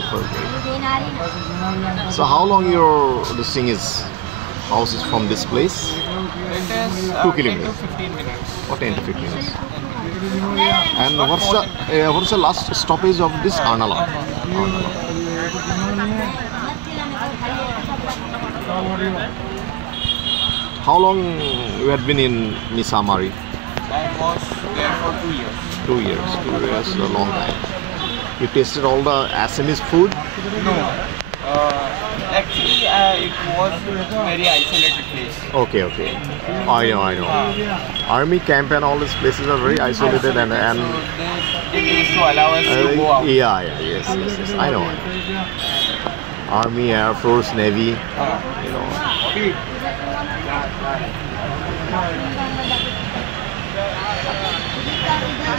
super great. So how long your this thing is? House is from this place? It is 2 10 to kilometers 15 minutes. or 10 to 15 minutes. And what's the last stoppage of this Arnala? Arnala. How long you had been in Misamari? I was there for 2 years. 2 years. 2 years is a long time. You tasted all the Assamese food? No. Actually, it was a very isolated place. Okay, okay. I know. Army camp and all these places are very isolated and So they used to allow us to go out. yes. I know. Army, Air Force, Navy, you know.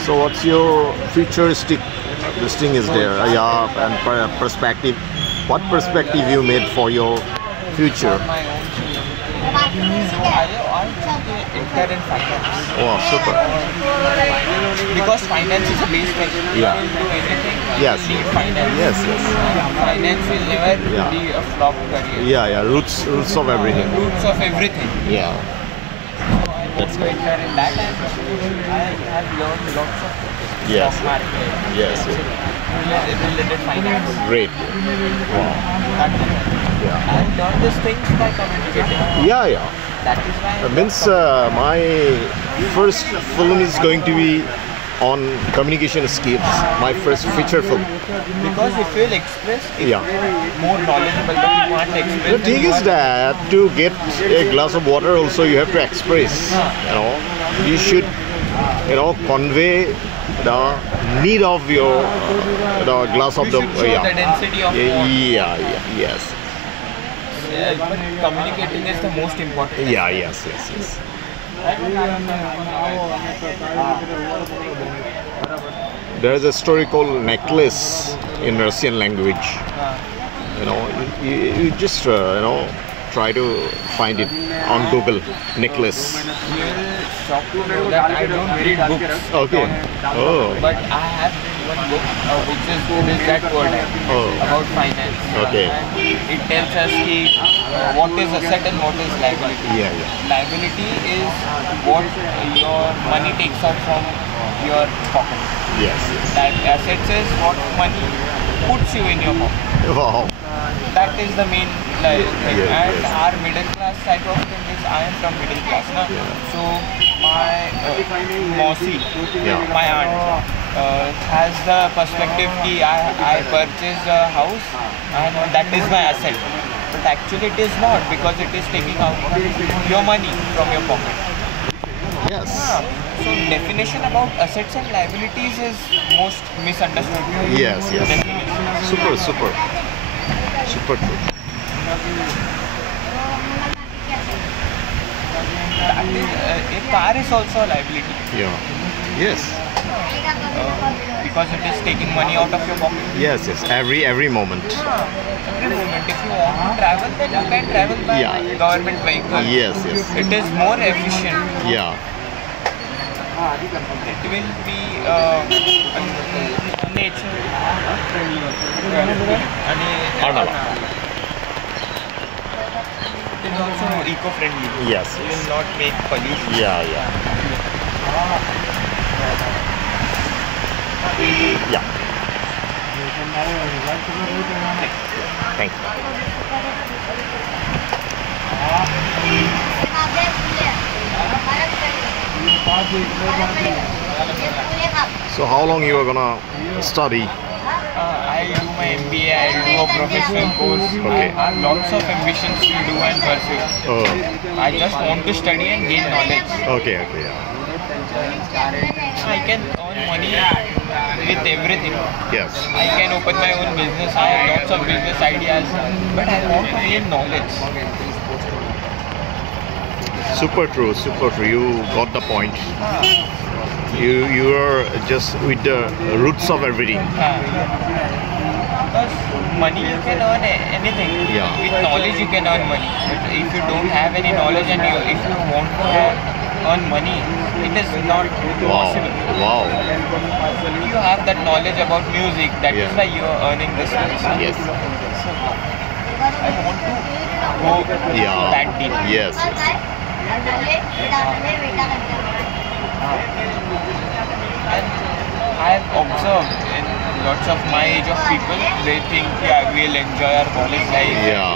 So what's your futuristic this thing is there? And perspective. What perspective you made for your future? My own children. So I enter in finance. Oh, super. Because finance is a base thing. Yeah. You will do anything. Yes. You need finance. Yes. Finance will never Yeah. be a flop career. Yeah. Roots of everything. Roots of everything. Yeah. That's good. In that I have learned lots of Yes. stock market. Yes. Related finance. Great. Wow. That is it. Yeah. I learned these things by communicating. Yeah. That is why I Means my first film is going to be on communication skills. My first feature film. because if you'll express, if Yeah. you're more knowledgeable, but you can't express. The thing is that to get a glass of water also you have to express. You know, you should convey the need of your the glass of You the should show the density of water. Yes. But communicating is the most important. Yeah, yes. There is a story called necklace in Russian language. You know, you just try to find it on Google. Necklace. You will shock to know that I don't read books. Okay. Oh. But I have read one book which is that word about finance. Okay. And it tells us what is asset and what is liability. Yeah. Liability is what your money takes out from your pocket. Yes. Assets is what money puts you in your pocket. Wow. That is the main thing. Yes, And yes. our middle class type of thing is I am from middle class now. So my Mosi, my aunt, has the perspective that I purchased a house and that is my asset. But actually it is not, because it is taking out your money from your pocket. Yes. So definition about assets and liabilities is most misunderstood. Yes. Definition. Super true. That is, a car is also a liability. Yeah. Yes. Because it is taking money out of your pocket. Yes. Every moment. Every moment, if you want to travel, then you can travel by government vehicle. Yes. It is more efficient. Yeah. It will be nature. Arnala. It is also eco-friendly. Yes. You will not make pollution. Yeah. Thank you. So how long you are gonna study? I do my MBA, I do a professional course. I have lots of ambitions to do and pursue. Oh. I just want to study and gain knowledge. Okay. Yeah. I can earn money with everything. Yes. I can open my own business. I have lots of business ideas, but I want to gain knowledge. Super true. You got the point. You are just with the roots of everything. Because money you can earn anything. Yeah. With knowledge you can earn money. But if you don't have any knowledge and if you want to earn money, it is not Wow. possible. Wow. You have that knowledge about music, that is Yeah. why you are earning this much. Yes. So, I want to go Yeah. that deep. Yes. Yes. And I have observed in lots of my age of people, they think, yeah, we'll enjoy our college life, Yeah.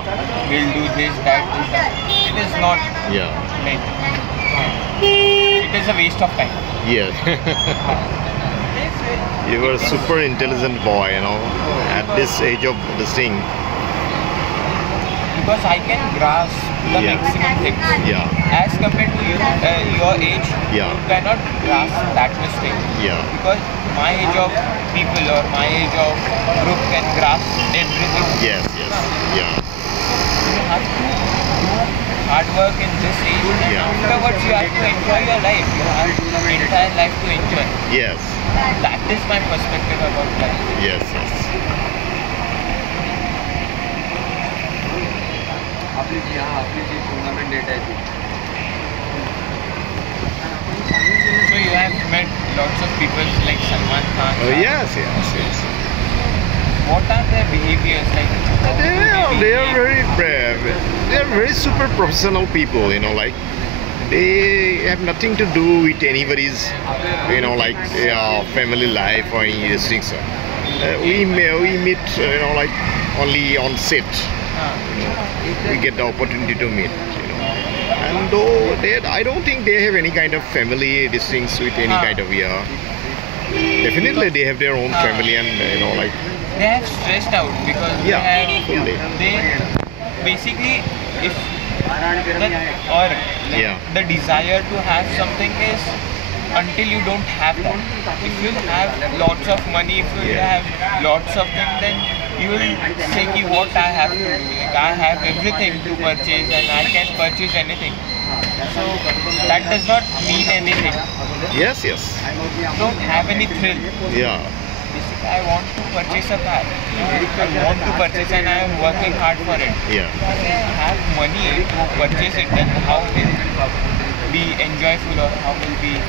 we'll do this, that, this, that. It is not Yeah. like, it is a waste of time. Yes. You were a super intelligent boy, you know, at this age of this thing. Because I can grasp the Yeah. maximum things. Yeah. As compared to you, your age, Yeah. you cannot grasp that much thing. Yeah. Because my age of people or my age of group can grasp everything. Yes. Yes. Yeah. You have to do hard work in this age, and Yeah. afterwards you have to enjoy your life. You have entire life to enjoy. Yes. That is my perspective about life. Yes. Yes. So you have met lots of people like Salman Khan. Oh, yes. Yes. Yes. What are their behaviors like? They are very brave. They are very super professional people, you know, like they have nothing to do with anybody's, you know, like family life or any of these things. We meet, you know, like only on set. We get the opportunity to meet, you know. And though I don't think they have any kind of family things with any kind of Definitely they have their own family and you know like. They have stressed out because Yeah, they fully. have they basically if the, or like Yeah. the desire to have something is until you don't have that. If you have lots of money, if you Yeah. have lots of things, then you will say ki what I have to do. Like I have everything to purchase and I can purchase anything. So that does not mean anything. Yes, yes. Don't have any thrill. Yeah. Basically, I want to purchase a car. I want to purchase and I am working hard for it. Yeah. If I have money to purchase it, then how will it be enjoyable or how will be...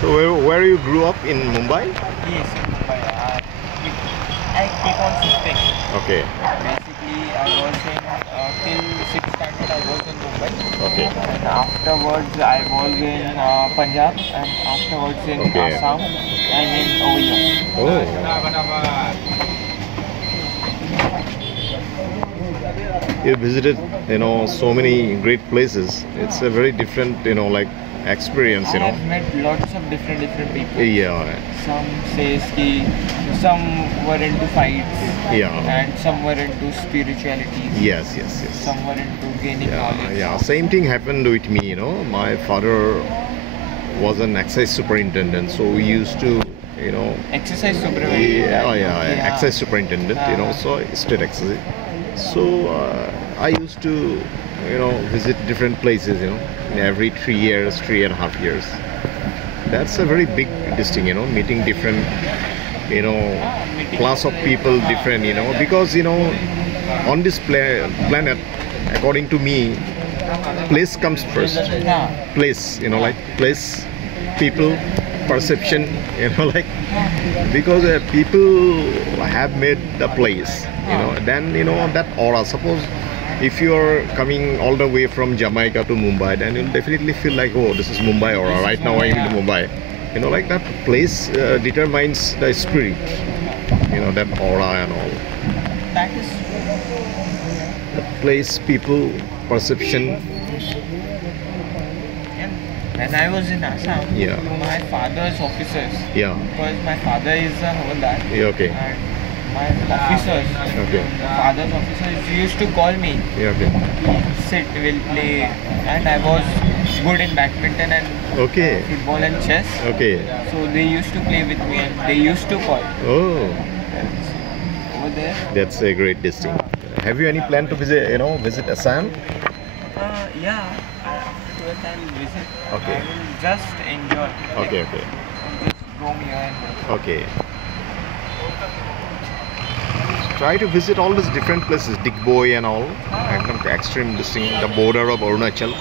So where you grew up in Mumbai? Yes, in Mumbai. I keep on shifting. Okay. Basically, I was in till 6th standard. I was in Mumbai. Okay. And afterwards, I was in Punjab, and afterwards in Okay. Assam, and in over here. Oh. You visited, you know, so many great places. It's a very different, you know, like experience, you I know. have met lots of different people. Yeah. Some says ki some were into fights, Yeah. and some were into spirituality. Yes, yes, yes. Some were into gaining Yeah, knowledge. yeah. Same thing happened with me, you know. My father was an excise superintendent, so we used to, you know, Exercise supervision. excise superintendent, you know, so state excise. So I used to, you know, visit different places, you know, every 3 years, 3.5 years. That's a very big thing, you know, meeting different, you know, class of people, different, you know, because, you know, on this planet, according to me, place comes first. Yeah. Place, you know, like place, people, perception, you know, like because people have made the place, you know, then, you know, that aura. Suppose if you're coming all the way from Jamaica to Mumbai, then you'll definitely feel like, oh, this is Mumbai aura. Right now I'm in Mumbai. You know, like that place determines the spirit, you know, that aura and all. That is The place, people, perception. when I was in Assam, Yeah. my father's officers, Yeah. because my father is a Havaldar, Yeah, okay. and my officers, Okay. father's officers used to call me, Yeah, okay. sit, we'll play, and I was good in badminton and Okay. football and chess, Okay. so they used to play with me and they used to call. Oh, Over there, that's a great distinct. Have you any plan to visit, you know, visit Assam? yeah, after 12th I will visit. Okay. I will just enjoy. Okay, okay. roam here and there. Okay. Try to visit all these different places, Digboy and all. Extreme distinct, the border of Arunachal.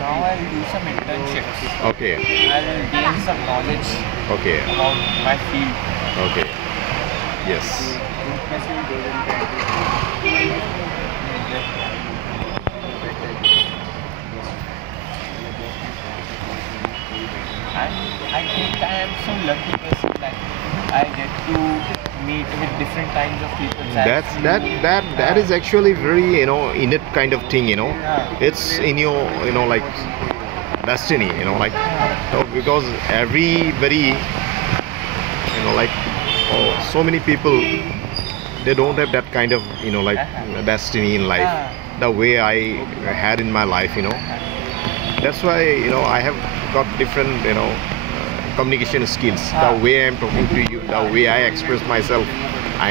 Now I'll do some internships. Okay. I'll gain some knowledge Okay. about my field. Okay. Yes. And I think I am so lucky person that I get to meet with different kinds of people. That is actually very innate kind of thing. Yeah. It's in your like destiny. Like so because everybody like so many people they don't have that kind of like destiny in life. The way I had in my life. That's why I have got different communication skills. The way I'm talking to you, the way I express myself. I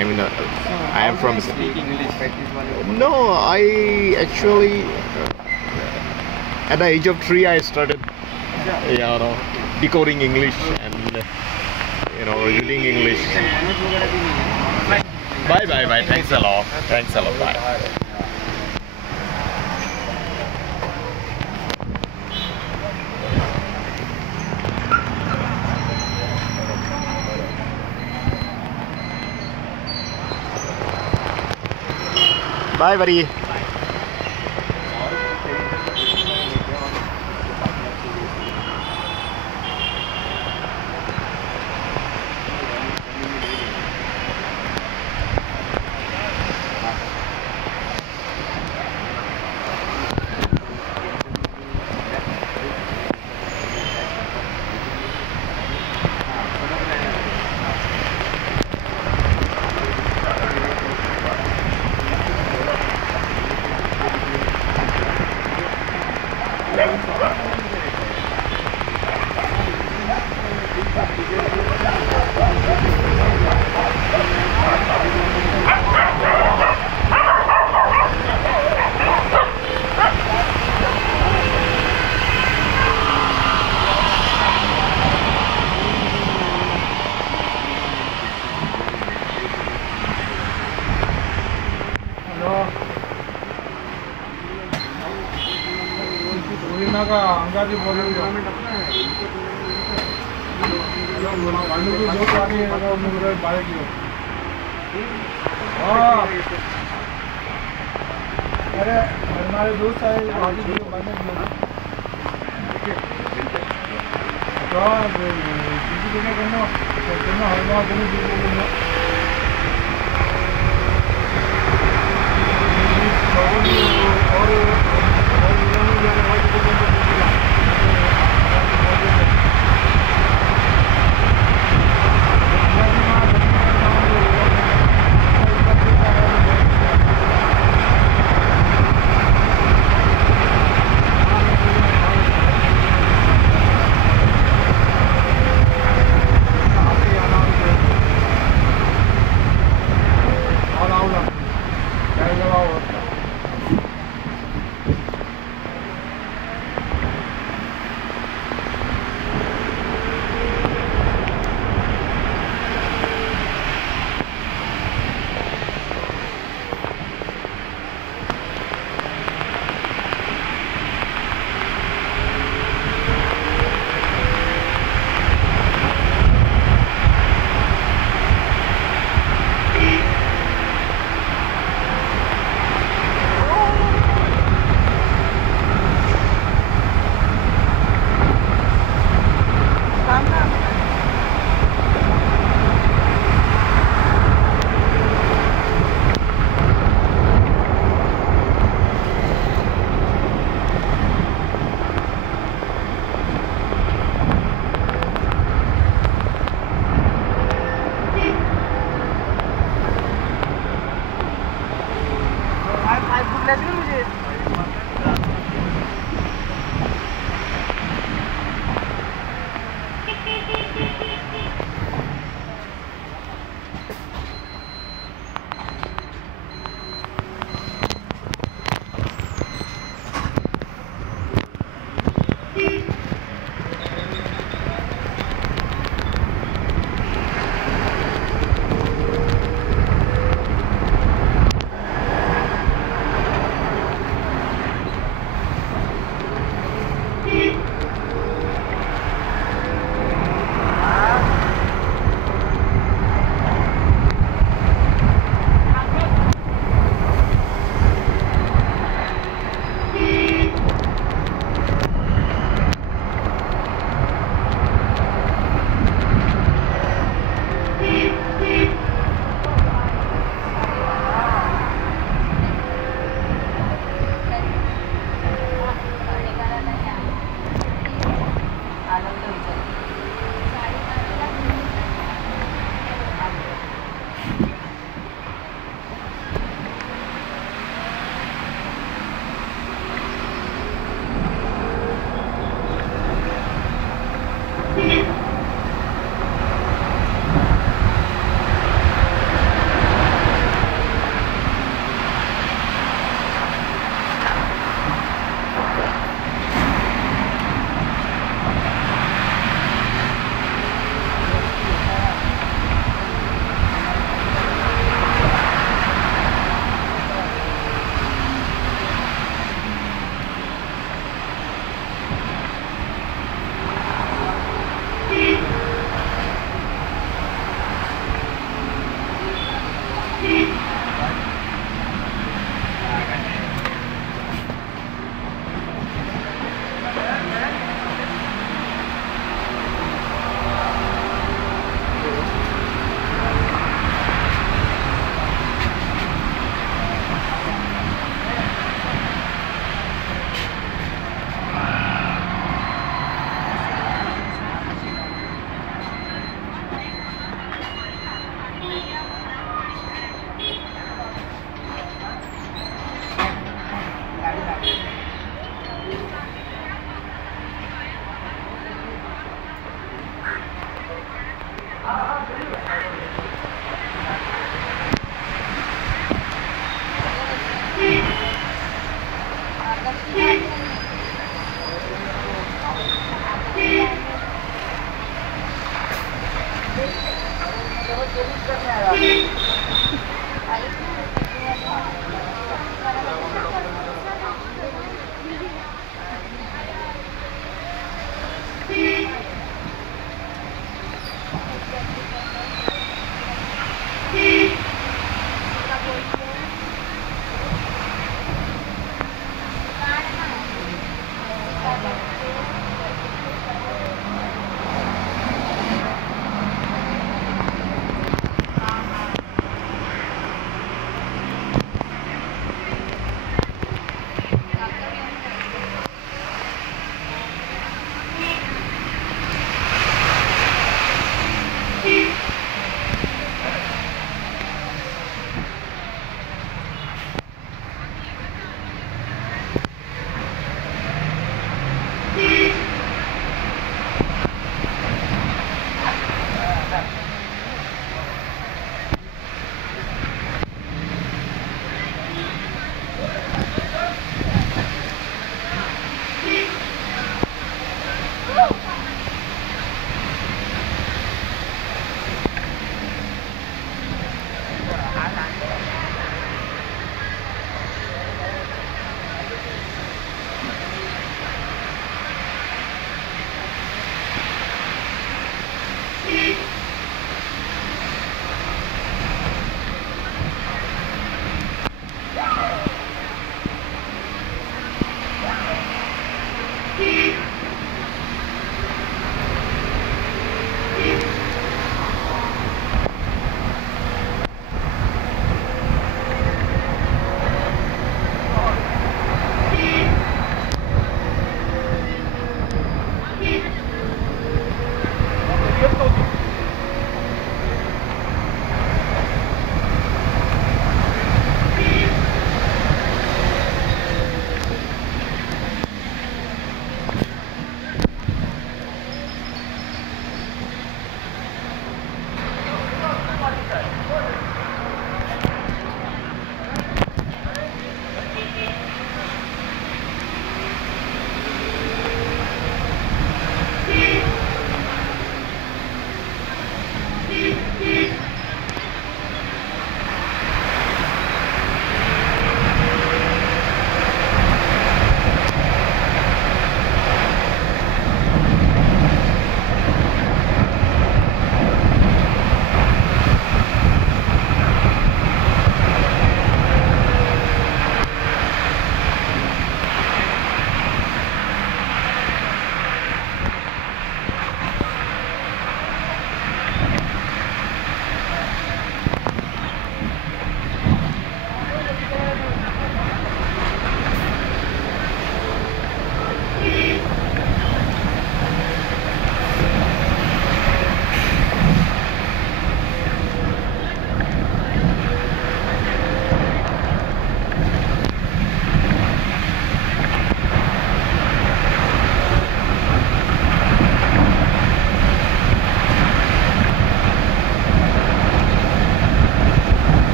am from. Speak English. No, I actually at the age of 3 I started decoding English and reading English. Bye. Thanks a lot. Bye. Bye, buddy. अंगाजी अरे हमारे दोस्त आए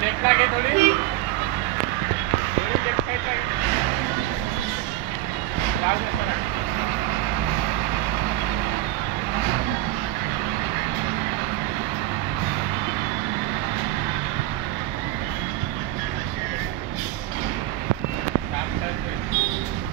left लागे थोड़ी left side लागे लाग में पड़ा काम चल रहा है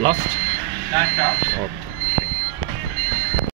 Last? Last stop. Okay.